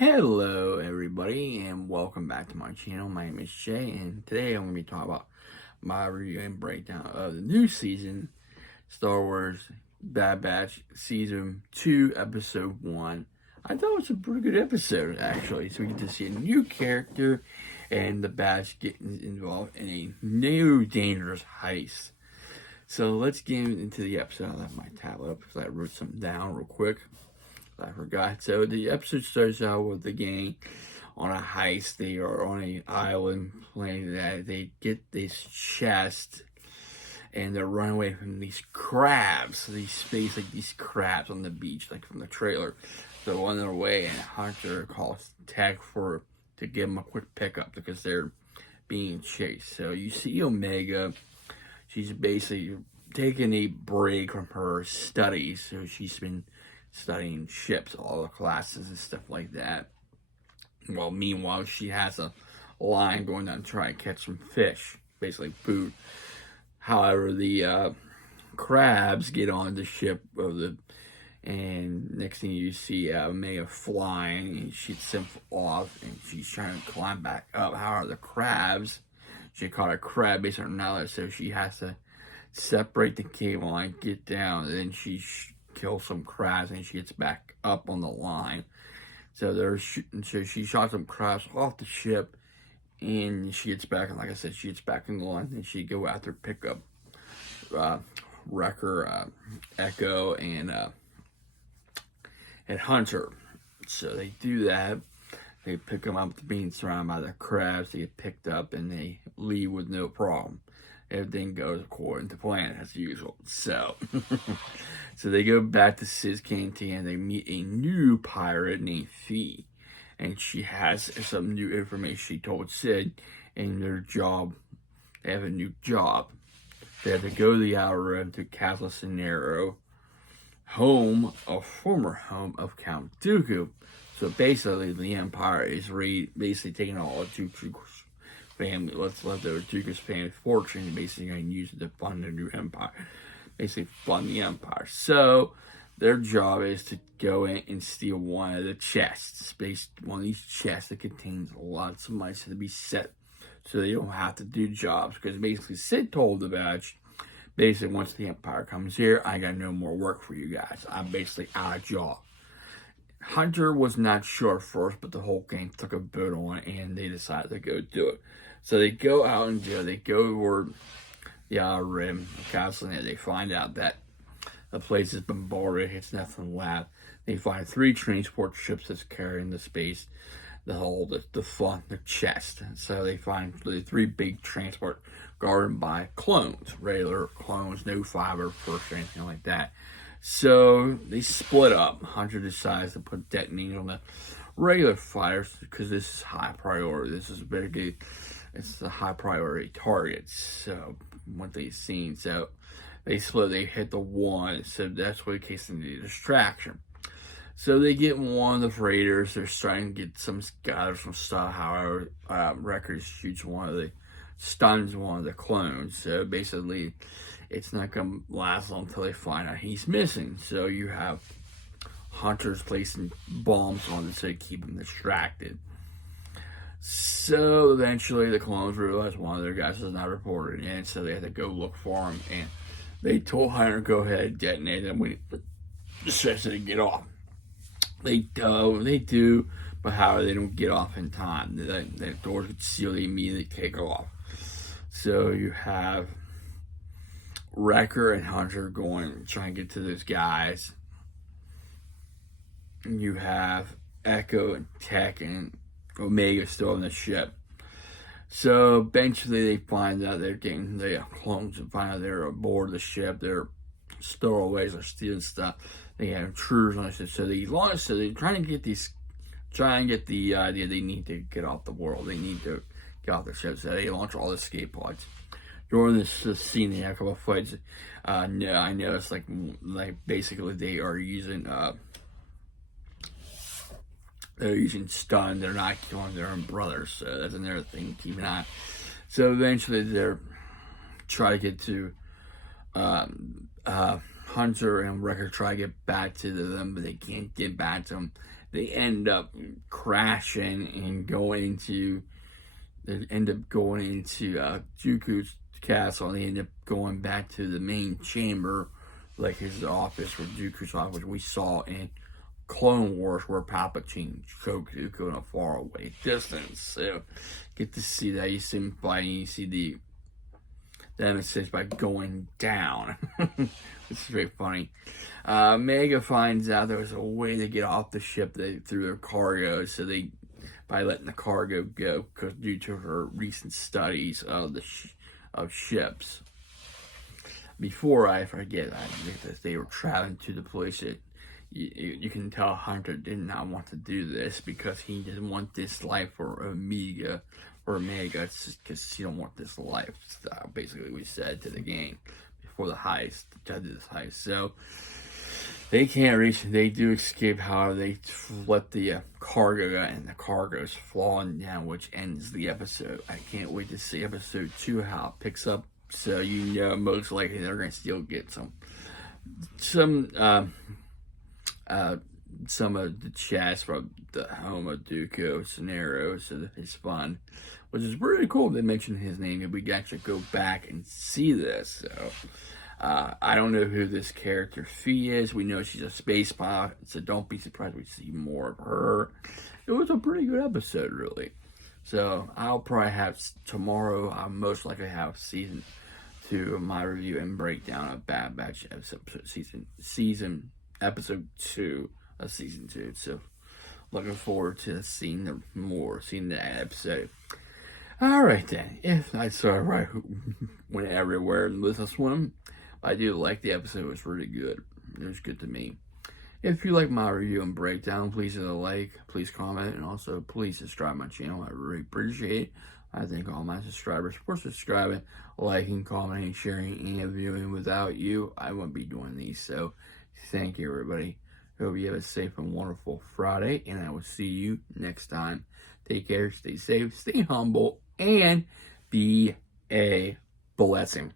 Hello, everybody, and welcome back to my channel. My name is Jay, and today I'm going to be talking about my review and breakdown of the new season, Star Wars Bad Batch Season 2, Episode 1. I thought it was a pretty good episode, actually. So we get to see a new character and the Batch getting involved in a new dangerous heist. So let's get into the episode. I left my tablet up because I wrote something down real quick. I forgot. So the episode starts out with the gang on a heist. They are on an island playing that. They get this chest and they're running away from these crabs. These space like these crabs on the beach, like from the trailer. So on their way, and Hunter calls Tech to give them a quick pickup because they're being chased. So you see Omega. She's basically taking a break from her studies. So she's been studying ships, all the classes and stuff like that. Well, meanwhile, she has a line going down to try and catch some fish, basically food. However, the crabs get on the ship and next thing you see Maya flying, and she gets off, and she's trying to climb back up. However, the crabs, she caught a crab based on knowledge, so she has to separate the cable line, get down, and then she kills some crabs, and she gets back up on the line. So so she shot some crabs off the ship, and she gets back, and like I said, she gets back in the line, and she go after pick up Wrecker, Echo, and Hunter. So they do that. They pick them up, being surrounded by the crabs. They get picked up, and they leave with no problem. Everything goes according to plan as usual. So, so they go back to Cid's canteen and they meet a new pirate named Fee. And she has some new information she told Cid in their job. They have a new job. They have to go to the Outer Rim to Castle Scenario, former home of Count Dooku. So basically, the Empire is basically taking all of Dooku's family, left over Dooku's family fortune, and basically going to use it to fund the new Empire. Basically, fund the Empire. So their job is to go in and steal one of the chests. One of these chests that contains lots of money to be set, so they don't have to do jobs. Because basically, Cid told the Batch, basically, once the Empire comes here, I got no more work for you guys. I'm basically out of job. Hunter was not sure at first, but the whole gang took a vote on it, and they decided to go do it. So they go out and do it. They go toward the Outer Rim, Castle, and they find out that the place is bombarded. It's nothing left. They find 3 transport ships that's carrying the space, the chest. So they find the 3 big transport guarded by clones, regular clones, no fiber first or anything like that. So they split up. Hunter decides to put detonating on the regular fighters because this is high priority. This is very good. It's a high priority target. So what they've seen, so they split. They hit the one. So that's what in case they need a distraction. So they get one of the freighters. They're trying to get gather some stuff. However, Wrecker shoots stuns one of the clones. So basically, it's not going to last long until they find out he's missing. So you have Hunters placing bombs on him to keep him distracted. So eventually the clones realize one of their guys is not reported in, so they had to go look for him. And they told Hunter to go ahead and detonate him. We just to get off. They do, but however, they don't get off in time. The doors get sealed, they immediately take off. So you have Wrecker and Hunter trying to get to those guys. You have Echo and Tech and Omega still on the ship. So eventually they find out the clones and find out they're aboard the ship. They're stowaways are stealing stuff. They have intruders on the ship. So they're trying to get the idea they need to get off the world. They need to get off the ship. So they launch all the escape pods. During this scene, they have a couple of fights. I know it's like basically they are using they're using stun. They're not killing their own brothers. So that's another thing to keep an eye on. So eventually they're try to get to Hunter and Wrecker try to get back to them, but they can't get back to them. they end up crashing and they end up going into Dooku's castle, and they end up going back to the main chamber, like his office, or Dooku's office, which we saw in Clone Wars, where Palpatine choked Dooku in a faraway distance. So get to see that. You see him fighting, you see the nemesis by going down. Which is very funny. Mega finds out there was a way to get off the ship through their cargo, so by letting the cargo go, because due to her recent studies of ships. Before I forget, they were traveling to the place that you can tell Hunter did not want to do this, because he didn't want this life for Omega. It's just because she don't want this lifestyle. Basically, we said to the game before the heist, to do this heist. So they can't reach. They do escape. However, they let the cargo out, and the cargo's falling down, which ends the episode. I can't wait to see episode 2, how it picks up. So most likely they're going to still get some of the chats from the home of Dooku scenario, so it's fun, which is really cool. They mentioned his name, and we can actually go back and see this. So I don't know who this character Fee is. We know she's a space pilot, so don't be surprised we see more of her. It was a pretty good episode, really. So I'll probably have tomorrow. I'll most likely have season 2 of my review and breakdown of Bad Batch season episode 2 of season 2. So looking forward to seeing that episode. All right then. If I saw right went everywhere and with us one, I do like the episode. It was really good. It was good to me. If you like my review and breakdown, please hit a like, please comment, and also please subscribe to my channel. I really appreciate it. I thank all my subscribers for subscribing, liking, commenting, sharing, and viewing. Without you, I wouldn't be doing these. So thank you, everybody. Hope you have a safe and wonderful Friday, and I will see you next time. Take care, stay safe, stay humble, and be a blessing.